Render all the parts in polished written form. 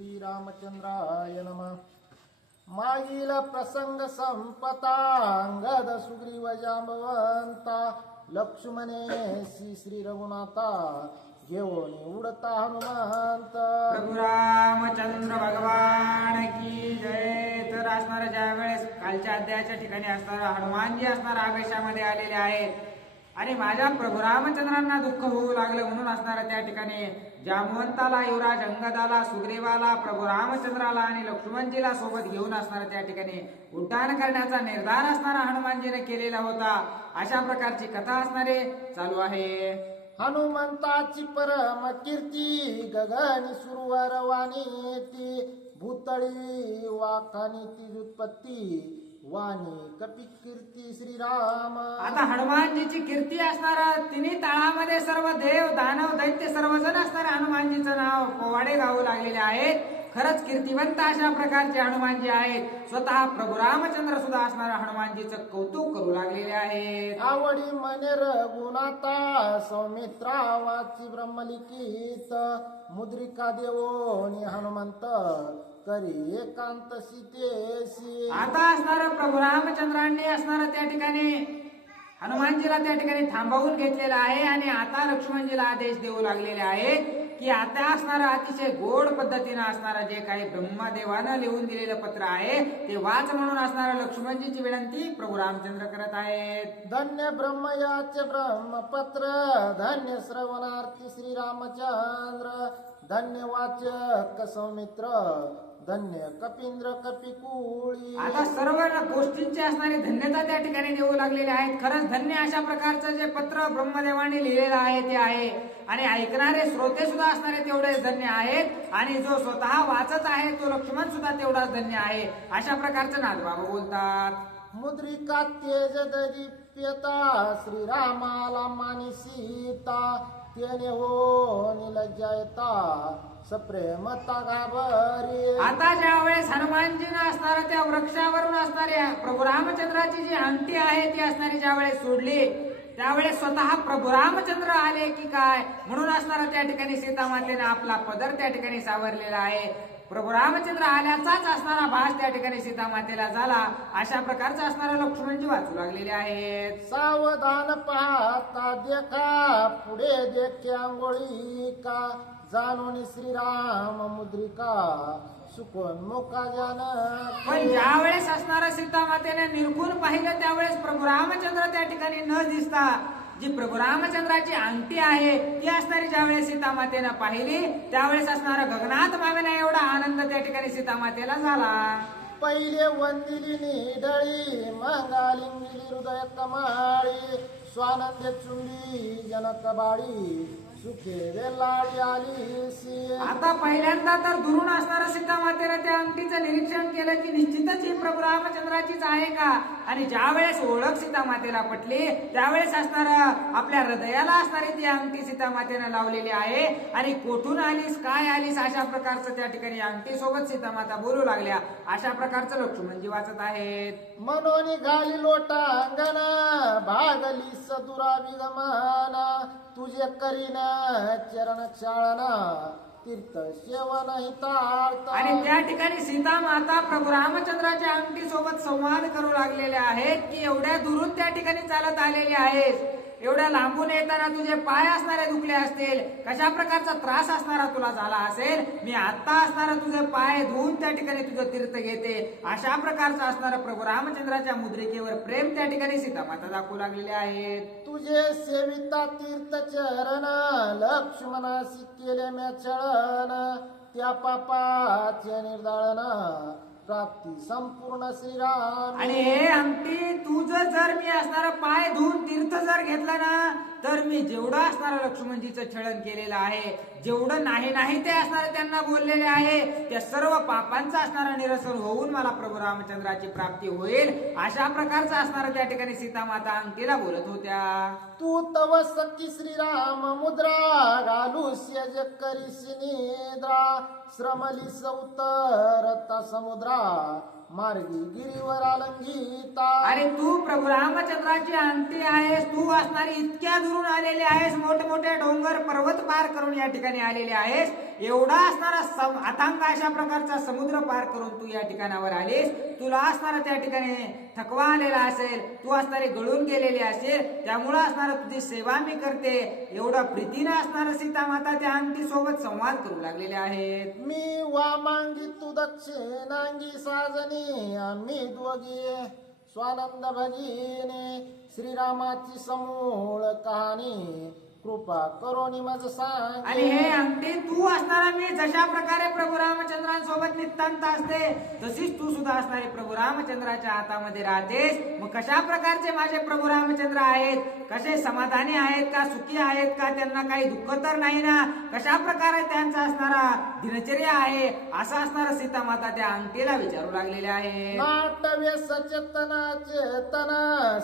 श्रीरामचंद्राय नमः। मागील प्रसंग संपता अंगद सुग्रीव जांबवंता लक्ष्मणेसी श्री रघुनाथा घेऊन उडता हनुमंत। प्रभू रामचंद्र भगवान की जय। तर असणार ज्या वेळेस कालच्या अध्यायाच्या ठिकाणी असणार हनुमानजी असणार आवेशामध्ये आलेले आहेत आणि माझ्या प्रभू रामचंद्रांना दुःख होऊ लागलं म्हणून असणार त्या ठिकाणी जामवंताला, युवराज अंगदाला, सुग्रीवाला, प्रभू रामचंद्राला आणि लक्ष्मणजीला सोबत घेऊन असणार त्या ठिकाणी उड्डाण करण्याचा निर्धार असणारा हनुमानजीने केलेला होता। अशा प्रकारची कथा असणारे चालू आहे। हनुमंताची परम कीर्ती गगनी सुरवर वाणी ती भूतळी वाखानी ती उत्पत्ती वाणी कपी कीर्ती श्रीराम। आता हनुमानजीची कीर्ती असणार तिन्ही तळामध्ये सर्व देव दानव दैत्य सर्वजण असणार हनुमानजीचं नाव पोवाडे गाऊ लागलेले आहेत। खरंच कीर्तिवंत अशा प्रकारचे हनुमानजी आहेत। स्वतः प्रभू रामचंद्र सुद्धा असणाऱ्या हनुमानजीचं कौतुक करू लागलेले आहेत। आवडी मने रघुनाथा सौमित्रा वाची ब्रह्मलिखित मुद्रिका देवोनी हनुमंत करी एकांत सीतेशी। आता असणार प्रभू रामचंद्रांनी असणार त्या ठिकाणी हनुमानजीला त्या ठिकाणी थांबवून घेतलेला आहे आणि आता लक्ष्मणजीला आदेश देऊ लागलेले आहेत की आता असणारा अतिशय गोड पद्धतीने असणारा जे काही ब्रह्मदेवानं लिहून दिलेलं पत्र आहे ते वाच म्हणून असणारा लक्ष्मणजीची विनंती प्रभू रामचंद्र करत आहेत। धन्य ब्रह्मयाचे ब्रह्मपत्र धन्य श्रवणार्थी श्री रामचंद्र धन्य वाचक सौमित्र धन्य कपींद्र कपिकुळी। आता सर्व गोष्टींची असणारी धन्यता त्या ठिकाणी देऊ लागलेले आहेत। खरंच धन्य अशा प्रकारचं जे पत्र ब्रह्मदेवाने लिहिलेलं आहे ते आहे आणि ऐकणारे श्रोते सुद्धा असणारे तेवढेच धन्य आहेत आणि जो स्वतः वाचत आहे तो लक्ष्मण सुद्धा तेवढाच धन्य आहे। अशा प्रकारचं नाथबाबा बोलतात। मुद्रिका तेज दीप्यता श्रीरामाला मानी सीता तेने हो निलज्जायता सप्रेमता घाबरी। आता ज्या वेळेस हनुमानजीनं असणाऱ्या त्या वृक्षावरून असणाऱ्या प्रभू रामचंद्राची जी अंगठी आहे ती असणारी ज्या वेळेस सोडली त्यावेळेस स्वतः प्रभू रामचंद्र आले की काय म्हणून असणारा त्या ठिकाणी सीतामातेने आपला पदर त्या ठिकाणी सावरलेला आहे। प्रभू रामचंद्र आल्याचाच असणारा भास त्या ठिकाणी सीतामातेला झाला। अशा प्रकारचा असणारा लक्ष्मणजी वाचू लागलेले आहेत। सावधान पाहता देखा पुढे देखे आंघोळी का जाणून श्रीराम मुद्रिका सुकोन्मुखा जान। पण ज्या वेळेस असणारा सीतामातेने निरखून पाहिलं त्यावेळेस प्रभू रामचंद्र त्या ठिकाणी न दिसता जी प्रभू रामचंद्राची अंगठी आहे ती असणारी ज्यावेळेस सीतामातेनं पाहिली त्यावेळेस असणारा गगनात मावेना एवढा आनंद त्या ठिकाणी सीतामातेला झाला। पहिले वंदिली निडळी मंगालिंगिली हृदय कमाळी स्वानंद चुंबी जनक बाळी सुखे वेलाळी आली। आता पहिल्यांदा तर दुरून असणारा सीतामातेने त्या अंगठीचं निरीक्षण केलं की निश्चितच ही प्रभू रामचंद्राचीच आहे का आणि ज्या वेळेस ओळख सीतामातेला पटली त्यावेळेस असणारा आपल्या हृदयाला असणारी ती अंगठी सीतामातेनं लावलेली आहे आणि कोठून आलीस काय आलीस अशा प्रकारचं त्या ठिकाणी अंगठी सोबत सीतामाता बोलू लागल्या। अशा प्रकारचं लक्ष्मणजी वाचत आहेत। मनोनी घाली लोटांगण भागली सदुरा विगमन तुझे करीन चरण क्षाळना तीर्थ सेवन हितार्थ। आणि त्या ठिकाणी सीता माता प्रभू रामचंद्राच्या अंगठी सोबत संवाद करू लागलेले आहेत की एवढ्या दुरून त्या ठिकाणी चालत आलेले आहेस, एवढ्या लांबून येताना तुझे पाय असणारे दुखले असतील, कशा प्रकारचा त्रास असणारा तुला झाला असेल, मी आता असणारा तुझे पाय धुवून त्या ठिकाणी तुझं तीर्थ घेते। अशा प्रकारचं असणारं प्रभू रामचंद्राच्या मुद्रिकेवर प्रेम त्या ठिकाणी सीतामाता दाखवू लागलेले आहेत। तुझे सेविता तीर्थ चरण लक्ष्मणाशी केले म्या चळण त्या पापाचे निर्दाळन प्राप्ती संपूर्ण श्रीराम। आणि हे अंगठी तुझं जर मी असणारा पाय धुवून तीर्थ जर घेतला ना तर मी जेवढं असणारं लक्ष्मणजीचं छळन केलेलं आहे, जेवढं नाही नाही ते असणारं त्यांना बोललेले आहे, त्या सर्व पापांचं असणारं निरसन होऊन मला प्रभू रामचंद्राची प्राप्ती होईल। अशा प्रकारचं असणारं त्या ठिकाणी सीतामाता अंगठीला बोलत होत्या। तू तव सखी श्रीराम मुद्रा घालूस्य जे करीसी निद्रा श्रमली सौतरता समुद्रा मार्गी गिरीवर अलंघिता। अरे तू प्रभू रामचंद्राची अंगठी आहेस, तू असणारी इतक्या दुरून आलेली आहेस, मोठमोठे डोंगर पर्वत पार करून या ठिकाणी आलेले आहेस, एवढा असणारा अथांग अशा प्रकारचा समुद्र पार करून तू या ठिकाणावर आलीस, तुला असणारा त्या ठिकाणी थकवा आलेला असेल, तू असणारे गळून गेलेली असेल, त्यामुळं असणारा तुझी सेवा मी करते एवढा प्रीतीनं असणारा सीता माता त्या अंगठी सोबत संवाद करू लागलेले आहेत. मी वामांगी तू दक्षिणांगी साजनी, आम्ही दोघी स्वानंद भगिनी. श्रीरामाची समूळ कहाणी कृपा करोनी मज सांग. आणि हे अंगठी तू असणारा मी जशा प्रकारे प्रभू रामचंद्रांसोबत नितांत असते, तशीच तू सुद्धा असणारे प्रभू रामचंद्राच्या हातामध्ये राहतेस. मग कशा प्रकारचे माझे प्रभू रामचंद्र आहेत, कसे समाधानी आहेत का, सुखी आहेत का, त्यांना काही दुःख तर नाही ना, कशा प्रकारे त्यांचा असणारा दिनचर्या आहे, असा असणारा सीता माता त्या अंगठीला विचारू लागलेले आहे. नाटव्य सचेतन चेतन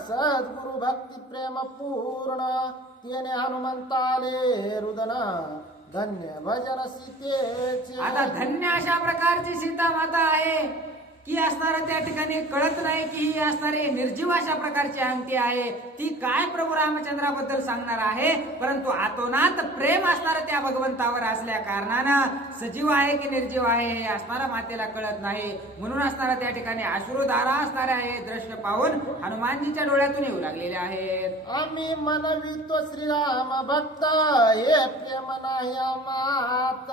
सद्गुरु भक्ती प्रेम पूर्ण, तेने हनुमंताले रुदन धन्य भजन सीतेचे. आता धन्य अशा प्रकारची सीता माता आहे की असणारा त्या ठिकाणी कळत नाही की ही असणारी निर्जीव अशा प्रकारची अंगठी आहे. ती काय प्रभू रामचंद्राबद्दल सांगणार आहे, परंतु आतोनात प्रेम असणारा त्या भगवंतावर असल्या कारणानं सजीव आहे की निर्जीव आहे हे असणारा मातेला कळत नाही. म्हणून असणारा त्या ठिकाणी अश्रुधारा असणारे हे दृश्य पाहून हनुमानजीच्या डोळ्यातून येऊ लागलेले आहेत. आम्ही मनवितो श्रीराम भक्त, हे प्रेम नाही अमात,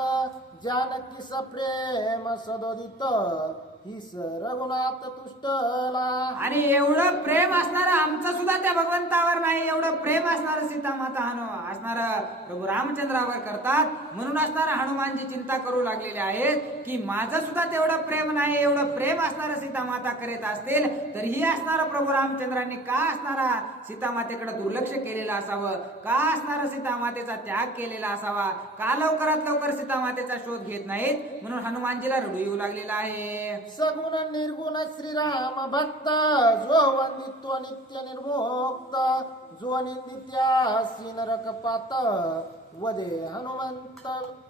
जानकी सप्रेम सदोदित, हिस रघुनाथ तुष्टला. आणि एवढं प्रेम असणार आमचं सुद्धा त्या भगवंतावर नाही, एवढं प्रेम असणार सीता माता असणार प्रभू रामचंद्रावर करतात. म्हणून असणार हनुमानजी चिंता करू लागलेले आहेत की माझं सुद्धा तेवढं प्रेम नाही, एवढं प्रेम असणार सीता माता करीत असतील तर ही असणार प्रभू रामचंद्रांनी का असणारा सीता मातेकडे दुर्लक्ष केलेलं असावं, का असणारा सीता मातेचा त्याग केलेला असावा, का लवकरात लवकर सीता मातेचा शोध घेत नाहीत. म्हणून हनुमानजीला रडू येऊ लागलेला आहे. सगुण निर्गुण श्रीराम भक्त, जो वंदितो नित्य निर्मुक्त, जो निंदित्यासी नरकपात, वदे हनुमंत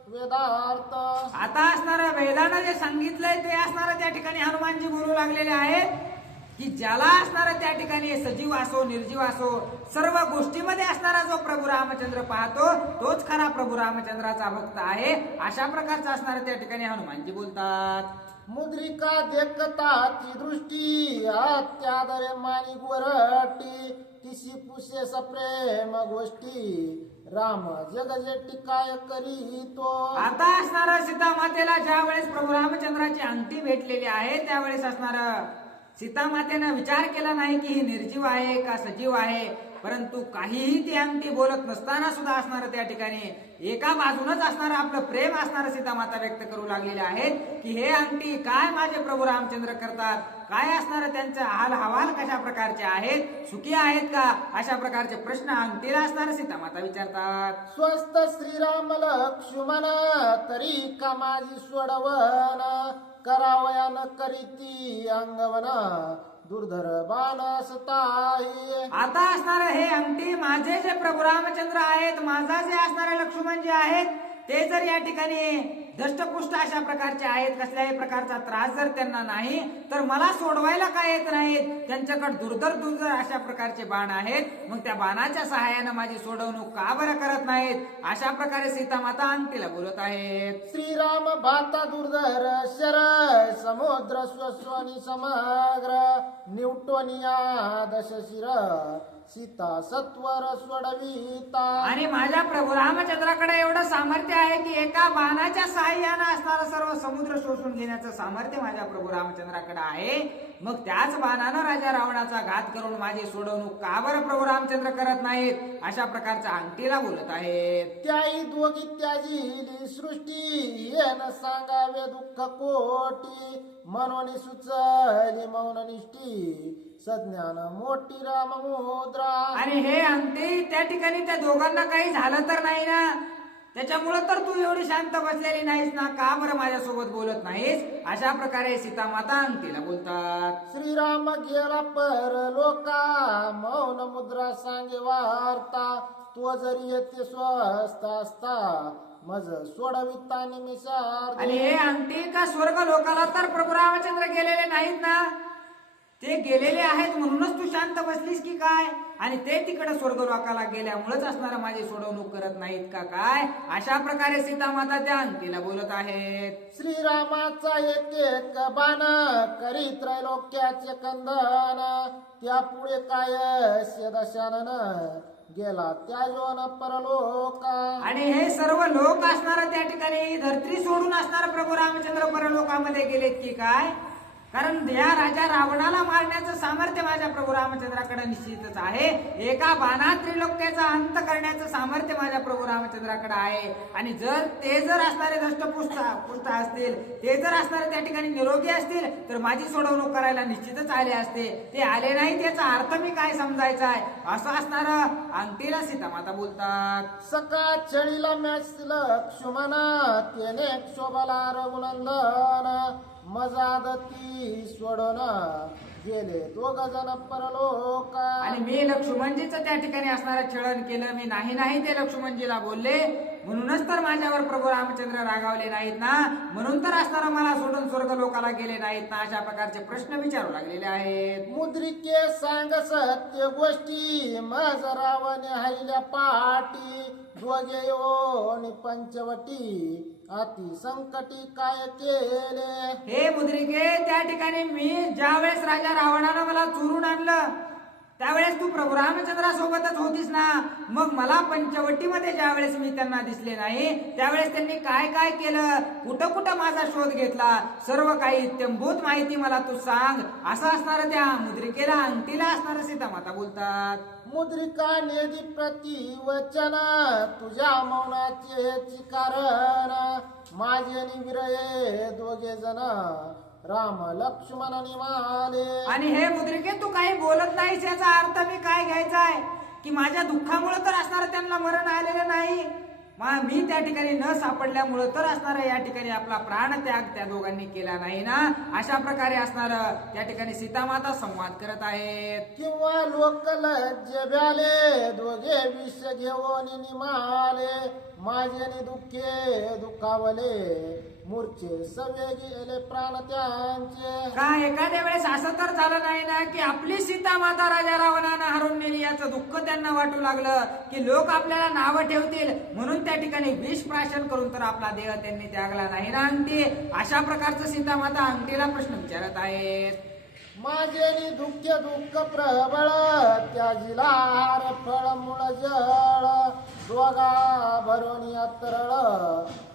वेदार्थ. आता असणारा वेदानं जे सांगितलंय ते असणारा त्या ठिकाणी हनुमानजी बोलू लागलेले आहेत की ज्याला असणारा त्या ठिकाणी सजीव असो निर्जीव असो सर्व गोष्टीमध्ये असणारा जो प्रभू रामचंद्र पाहतो तोच खरा प्रभू रामचंद्राचा भक्त आहे. अशा प्रकारचा असणारा त्या ठिकाणी हनुमानजी बोलतात. मुद्रिका देखता ती दृष्टी, अत्यादरे मानी गोरटी, तिशी पुसे सप्रेम गोष्टी, राम जग जेठी काय करीतो. आता असणारा सीता मातेला ज्या वेळेस प्रभू रामचंद्राची अंगठी भेटलेली आहे त्यावेळेस असणारा सीता मातेनं विचार केला नाही की ही निर्जीव आहे का सजीव आहे, परंतु काहीही ती अंगठी बोलत नसताना सुद्धा असणार त्या ठिकाणी एका बाजूनच असणार आपलं प्रेम असणार सीता माता व्यक्त करू लागलेले आहेत की हे अंगठी काय माझे प्रभू रामचंद्र करतात, काय असणार त्यांचा हाल हवाल कशा प्रकारचे आहेत, सुखी आहेत का, अशा प्रकारचे प्रश्न अंगठीला असणार सीता माता विचारतात. स्वस्त श्रीराम लक्ष्मण, तरी का माझी सोडवन, करावया न करीती अंगवन, दुर्धर बाणसताई. आता असणार हे अंगठी माझे जे प्रभू रामचंद्र आहेत, माझा जे असणारे लक्ष्मण जे आहेत ते जर या ठिकाणी दष्टपुष्ट अशा प्रकारचे आहेत, कसल्याही प्रकारचा त्रास जर त्यांना नाही तर मला सोडवायला काय येत नाहीत, त्यांच्याकडे दुर्धर दुर्धर अशा प्रकारचे बाण आहेत, मग त्या बाणाच्या सहाय्याने माझी सोडवणूक का बरं करत नाहीत, अशा प्रकारे सीता माता अंगठीला बोलत आहेत. श्रीराम भाता दुर्धर शर, समुद्र स्वस्वनी समग्र, न्यूटोनिया दशशिर, सीता सत्वर सोडविता. आणि माझ्या प्रभू रामचंद्राकडे एवढं सामर्थ्य आहे की एका बाणाच्या सहाय्याने असणारा सर्व समुद्र शोषून घेण्याचं सामर्थ्य माझ्या प्रभू रामचंद्राकडे आहे. मग त्याच बाणानं राजा रावणाचा घात करून माझी सोडवणूक का बरं प्रभू रामचंद्र करत नाहीत, अशा प्रकारच्या अंगठीला बोलत आहेत. त्याही दोघी त्याजी सृष्टी, येन सांगावे दुःख कोटी, मनोनी सुचली मौन निष्ठी, सज्ञान मोठी राम मुद्रा. आणि हे अंगठी त्या ठिकाणी त्या दोघांना काही झालं तर नाही ना, त्याच्यामुळे तर तू एवढी शांत बसलेली नाहीस ना, का बरं माझ्यासोबत बोलत नाहीस, अशा प्रकारे सीता माता अंगठीला बोलतात. श्रीराम गेला पर लोका, मौन मुद्रा सांगे वार्ता, तो जरी येते स्वस्त असता, मज सोडविता निमिषार्ध. आणि हे अंगठी का स्वर्ग लोकाला तर प्रभू रामचंद्र गेलेले नाहीत ना, ते गेलेले आहेत म्हणूनच तू शांत बसलीस की काय? आणि ते तिकडे स्वर्गलोकाला गेल्यामुळेच असणारा माझी सोडवणूक करत नाहीत का काय? अशा प्रकारे सीता माता त्या अंतीला बोलत आहेत. श्रीरामाचा एक एक बाण करी त्रैलोक्याचे कंदन, त्या पुढे काय दशानन गेला त्या योन परलोका. आणि हे सर्व लोक असणार त्या ठिकाणी धरती सोडून असणार प्रभू रामचंद्र परलोकामध्ये गेलेत की काय? कारण या राजा रावणाला मारण्याचं सामर्थ्य माझ्या प्रभू रामचंद्राकडे निश्चितच आहे. एका बाणात त्रिलोक्याचा अंत करण्याचं सामर्थ्य माझ्या प्रभू रामचंद्राकडे आहे. आणि जर असणारे धष्टपुष्ट असतील, ते जर असणारे त्या ठिकाणी निरोगी असतील, तर माझी सोडवणूक करायला निश्चितच आले असते. ते आले नाही, त्याचा अर्थ मी काय समजायचा आहे? असं असणार अंतीला सीता माता बोलतात. सका चळीला मॅच लक्ष्मण, त्याने शोभला रघुनंदन, मजादती सोडून गेले दोघ जण परलोका. आणि मी लक्ष्मणजीचं त्या ठिकाणी असणारं छळन केलं, मी नाही ते लक्ष्मणजीला बोलले, म्हणूनच तर माझ्यावर प्रभू रामचंद्र रागावले नाहीत ना, म्हणून तर असणारा मला सोडून स्वर्ग लोकाला गेले नाहीत ना. अशा प्रकारचे प्रश्न विचारू लागलेले आहेत. मुद्रिके सांग सत्य गोष्टी, मज रावणे हरिल्या पाटी, दोघे योनी पंचवटी, अति संकटी काय केले. हे मुद्रिके, त्या ठिकाणी मी ज्या वेळेस राजा रावणानं मला चोरून आणलं, त्यावेळेस तू प्रभू रामचंद्रासोबतच होतीस ना. मग मला पंचवटीमध्ये ज्या वेळेस मी त्यांना दिसले नाही, त्यावेळेस त्यांनी काय काय केलं, कुठं कुठं माझा शोध घेतला, सर्व काही इत्यंभूत माहिती मला तू सांग. असं असणार त्या मुद्रिकेला अंतीला असणार सीता माता बोलतात. मुद्रिका नेदी प्रतिवचन, तुझ्या मौनाचे कारण, माझे निविरये दोघे जण, राम लक्ष्मण निमाले. आणि हे मुद्रिके, तू काही बोलत नाहीस, याचा अर्थ मी काय घ्यायचा आहे? की माझ्या दुःखामुळे तर असणार त्यांना मरण आलेलं नाही, मी त्या ठिकाणी न सापडल्यामुळं तर असणार या ठिकाणी आपला प्राणत्याग त्या दोघांनी केला नाही ना. अशा प्रकारे असणार त्या ठिकाणी सीतामाता संवाद करत आहेत. किंवा लोक लज्जब्याले, दोघे विष घेऊन निमाले, माझे दुःखे दुखावले, मूर्छे सवे गेले प्राण त्यांचे. का एखाद्या वेळेस असं तर झालं नाही ना की आपली सीता माता राजा रावणानं हरून नेली याचं दुःख त्यांना वाटू लागलं, की लोक आपल्याला नावं ठेवतील म्हणून त्या ठिकाणी विष प्राशन करून तर आपला देह त्यांनी त्यागला नाही ना अंती. अशा प्रकारचं सीता माता अंतीला प्रश्न विचारत आहेत. माझे दुःख दुःख प्रबळ, त्याजिला हार फळ मुळ जळ, दोघा भरून अतरळ,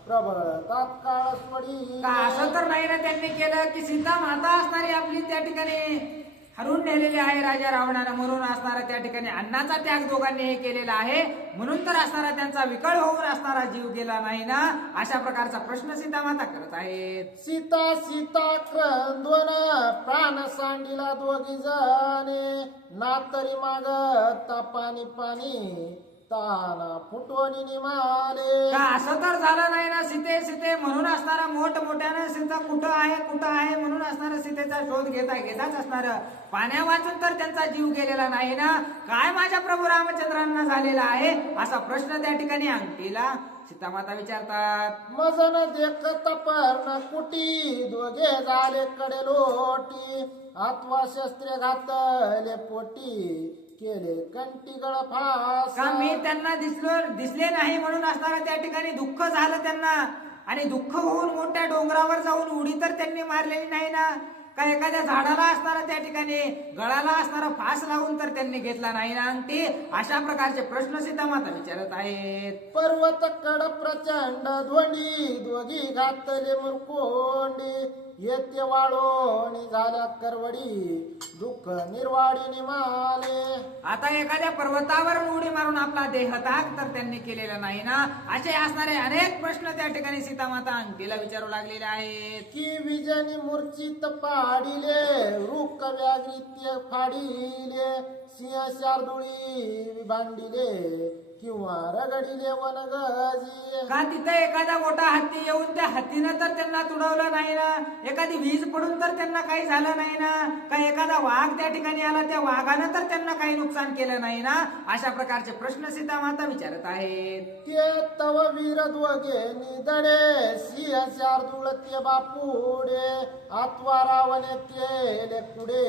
प्रबळ तात्काळ स्वडी. का असं तर नाही ना त्यांनी केलं की सीता माता असणारी आपली त्या ठिकाणी हरून नेलेली आहे राजा रावणानं, म्हणून असणारा त्या ठिकाणी अन्नाचा त्याग दोघांनी हे केलेला आहे, म्हणून तर असणारा त्यांचा विकळ होऊन असणारा जीव गेला नाही ना. अशा प्रकारचा प्रश्न सीता माता करत आहेत. सीता सीता क्रंदवन, प्राण सांडिला दोघी जणे, नातरी मागता पाणी पाणी, ताना फुटवून निमाले. का असं तर झालं नाही ना सीते सीते म्हणून असणारा मोठमोठ्यानं सीता कुठं आहे म्हणून असणारा सीतेचा शोध घेताच असणार, पाण्या वाचून तर त्यांचा जीव गेलेला नाही ना. काय माझ्या प्रभू रामचंद्रांना झालेला आहे असा प्रश्न त्या ठिकाणी अंतीला सीतामाता विचारतात. मजन देखत पर्ण कुटी, दोघे झाले कडे लोटी, अथवा शस्त्रे घातले पोटी, केले कंटिगळ फास. का मी त्यांना दिसले नाही म्हणून असणारा त्या ठिकाणी दुःख झालं त्यांना, आणि दुःख होऊन मोठ्या डोंगरावर जाऊन उडी तर त्यांनी मारलेली नाही ना. का एखाद्या झाडाला असणारा त्या ठिकाणी गळाला असणारा फास लावून तर त्यांनी घेतला नाही ना अंती. अशा प्रकारचे प्रश्न सीतामाता विचारत आहेत. पर्वत कड प्रचंड ध्वनी, दोघी घातले मुरकोंडी, येते वाळोणी झाल्या करवडी, दुःख निर्वाडी निमाले. आता एखाद्या पर्वतावर उडी मारून आपला देहत्याग तर त्यांनी केलेला नाही ना. असे असणारे अनेक प्रश्न त्या ठिकाणी सीतामाता अंतीला विचारू लागलेले आहेत. की विजनी मूर्छित पाडिले, रुख व्याघ्रित्य फाडिले, सिंह शार्दुळी भांडिले, किंवा रगडिले वनगजी. का तिथे एखादा मोठा हत्ती येऊन त्या हत्तीनं तर त्यांना तुडवलं नाही ना, एखादी वीज पडून तर त्यांना काही झालं नाही ना, का एखादा वाघ त्या ठिकाणी आला त्या वाघानं तर त्यांना काही नुकसान केलं नाही ना. अशा प्रकारचे प्रश्न सीतामाता विचारत आहेत. ते तव वीर दोघे निदडे, सिंह शार्दूळ ते बापुडे, अथवा रावणे केले कुडे,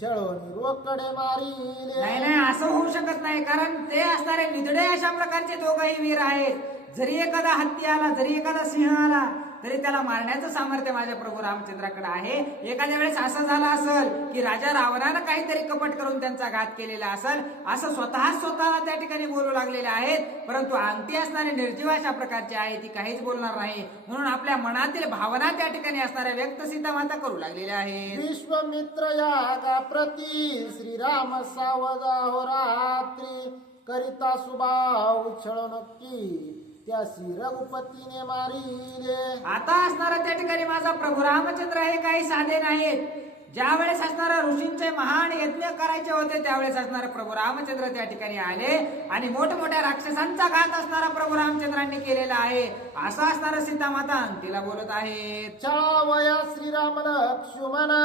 छळून रोकडे मारिले. नाही नाही, असं होऊ शकत नाही, कारण ते असणारे निधडे अशा प्रकारचे दोघही वीर आहेत. जरी एखादा हत्ती आला, जरी एखादा सिंह आला, तरी त्याला मारण्याचं सामर्थ्य माझ्या प्रभू रामचंद्राकडे आहे. एखाद्या वेळेस असं झालं असेल की राजा रावणानं काहीतरी कपट करून त्यांचा घात केलेला असेल, असं स्वतःला त्या ठिकाणी बोलू लागलेले आहेत. परंतु अंगठी असणारे निर्जीव अशा प्रकारचे आहे, ती काहीच बोलणार नाही. म्हणून आपल्या मनातील भावना त्या ठिकाणी असणाऱ्या व्यक्त सीता माता करू लागलेल्या आहेत. विश्वमित्र यागा प्रती श्रीराम सावधा हो रात्री करिता सुभाव छळून की त्यासी रघुपतीने मारिले. आता असणारा त्या ठिकाणी माझा प्रभू रामचंद्र हे काही साधे नाहीत. ज्या वेळेस असणारा ऋषींचे महान यज्ञ करायचे होते, त्यावेळेस असणारा प्रभू रामचंद्र त्या ठिकाणी आले आणि मोठमोठ्या राक्षसांचा घात असणारा प्रभू रामचंद्रांनी केलेला आहे. असं असणारा सीता माता तिला बोलत आहेत. छळावया श्रीराम लक्ष्मण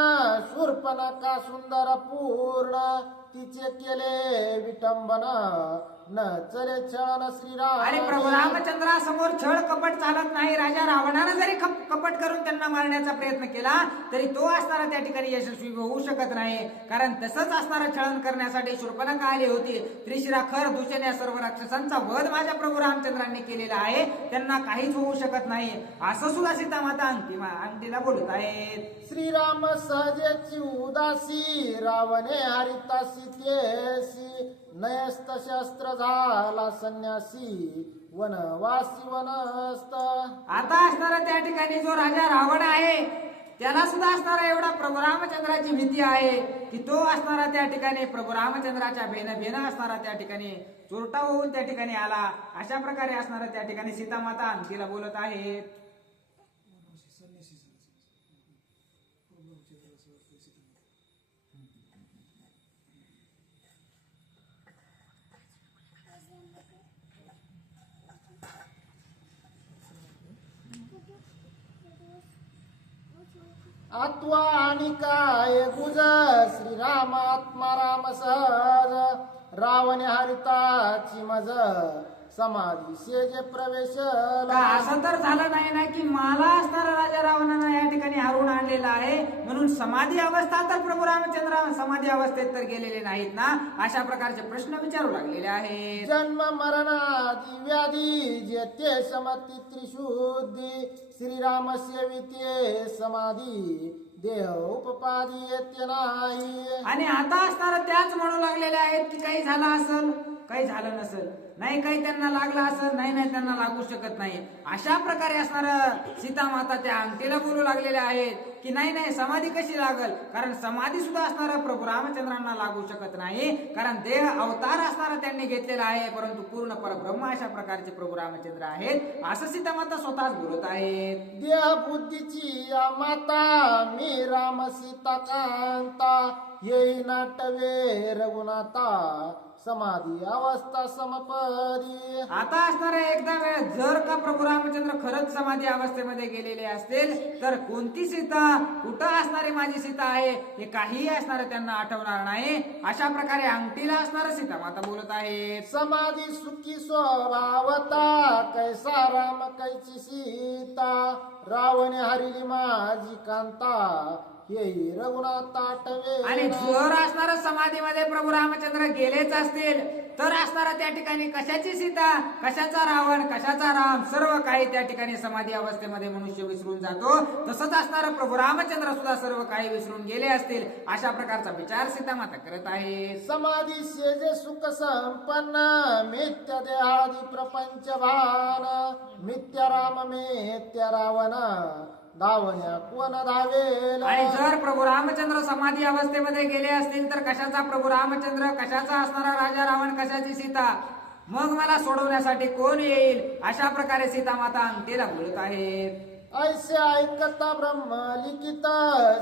शूर्पणखा सुंदर पूर्ण तिचे केले विटंबन न चले छळन श्रीराम. अरे प्रभू रामचंद्रासमोर छळ कपट चालत नाही. राजा रावणानं जरी कपट करून त्यांना मारण्याचा प्रयत्न केला तरी तो असणारा त्या ठिकाणी यशस्वी होऊ शकत नाही. कारण तसंच असणारा छळन करण्यासाठी शूर्पणखा आली होती. त्रिशिरा खर दूषण या सर्व राक्षसांचा वध माझ्या प्रभू रामचंद्रांनी केलेला आहे. त्यांना काहीच होऊ शकत नाही. असं सुद्धा सीता माता अंगठीला बोलत आहेत. श्रीराम सहजेची उदासी रावणे हरितासी तेसी नयस्त शस्त्र झाला संन्यासी वनवासी वनस्त. आता असणारा त्या ठिकाणी जो राजा रावण आहे त्याला सुद्धा असणारा एवढा प्रभू रामचंद्राची भीती आहे की तो असणारा त्या ठिकाणी प्रभू रामचंद्राच्या भेन असणारा त्या ठिकाणी चोरटा होऊन त्या ठिकाणी आला. अशा प्रकारे असणारा त्या ठिकाणी सीता माता तिला बोलत आहेत. आत्वा आणि काय गुज श्रीराम आत्मा राम सहज रावण हरिताची मज समाधी शेजे प्रवेश. असं तर झालं नाही ना की मला असणारा राजा रावणानं या ठिकाणी हरवून आणलेला आहे म्हणून समाधी अवस्था तर प्रभू रामचंद्र समाधी अवस्थेत तर गेलेले नाहीत ना. अशा प्रकारचे प्रश्न विचारू लागलेले आहेत. जन्म मरणादी व्याधी जेते समती त्रिशुद्धी श्रीराम सेविते समाधी देह उपपादी येते नाही. आणि आता असणारा त्याच म्हणू लागलेले आहेत की काही झालं असेल, काही झालं नसेल, नाही काही त्यांना लागलं असेल, नाही त्यांना लागू शकत नाही. अशा प्रकारे असणारं सीता माता त्या अंगठीला बोलू लागलेल्या आहेत की नाही समाधी कशी लागल. कारण समाधी सुद्धा असणारा प्रभू रामचंद्रांना लागू शकत नाही. कारण देह अवतार असणारा त्यांनी घेतलेला आहे परंतु पूर्ण परब्रह्म अशा प्रकारचे प्रभू रामचंद्र आहेत असं सीता माता स्वतःच बोलत आहेत. देह बुद्धीची या माता मी राम सीता कांता येई नाटवे रघुनाथा समाधी अवस्था समपदी. आता असणारा एकदा वेळ जर का प्रभू रामचंद्र खरंच समाधी अवस्थेमध्ये गेलेले असतील तर कोणती सीता, कुठं असणारी माझी सीता आहे हे काहीही असणार त्यांना आठवणार नाही. अशा प्रकारे अंगठीला असणारा सीता माता बोलत आहे. समाधी सुखी स्वभावता कैसा राम कैची सीता रावण हरिली माझी कांता येई रघुनाथ आठवे. आणि जर असणारा समाधीमध्ये प्रभू रामचंद्र गेलेच असतील तर असणारा त्या ठिकाणी कशाची सीता, कशाचा रावण, कशाचा राम, सर्व काही त्या ठिकाणी समाधी अवस्थेमध्ये मनुष्य विसरून जातो. तसंच असणारा प्रभू रामचंद्र सुद्धा सर्व काही विसरून गेले असतील अशा प्रकारचा विचार सीता माता करत आहे. समाधी शेजे सुख संपन्न मिथ्य देहादी प्रपंच भान मिथ्य राम मिथ्य रावण धावण्या कोण धावेल. आणि जर प्रभू रामचंद्र समाधी अवस्थेमध्ये गेले असतील तर कशाचा प्रभू रामचंद्र, कशाचा असणारा राजा रावण, कशाची सीता, मग मला सोडवण्यासाठी कोण येईल. अशा प्रकारे सीता माता अंगठीला बोलत आहेत. ऐसे ऐकता ब्रह्म लिखित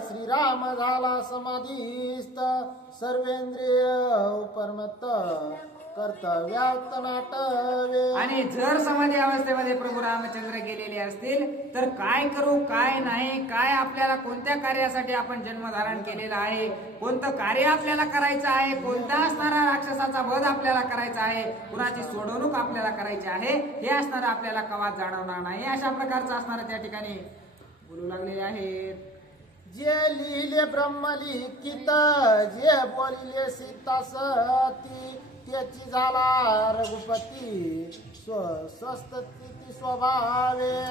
श्रीराम झाला समाधीस्त सर्वेंद्रिय उपरमत कर्तव्यात नाटवे. आणि जर समाधी अवस्थेमध्ये प्रभू रामचंद्र गेलेले असतील तर काय करू, काय नाही, काय आपल्याला कोणत्या कार्यासाठी आपण जन्मधारण केलेला आहे, कोणतं कार्य आपल्याला करायचं आहे, कोणत्या असणारा राक्षसाचा वध आपल्याला करायचा आहे, कुणाची सोडवणूक आपल्याला करायची आहे हे असणारा आपल्याला कवाच जाणवणार नाही. अशा प्रकारचं असणारा त्या ठिकाणी बोलू लागलेले आहेत. जे लिहिले ब्रह्मलिखित जे बोलिले सीता सती त्याची झाला रघुपती स्वस्त स्थिती स्वभावे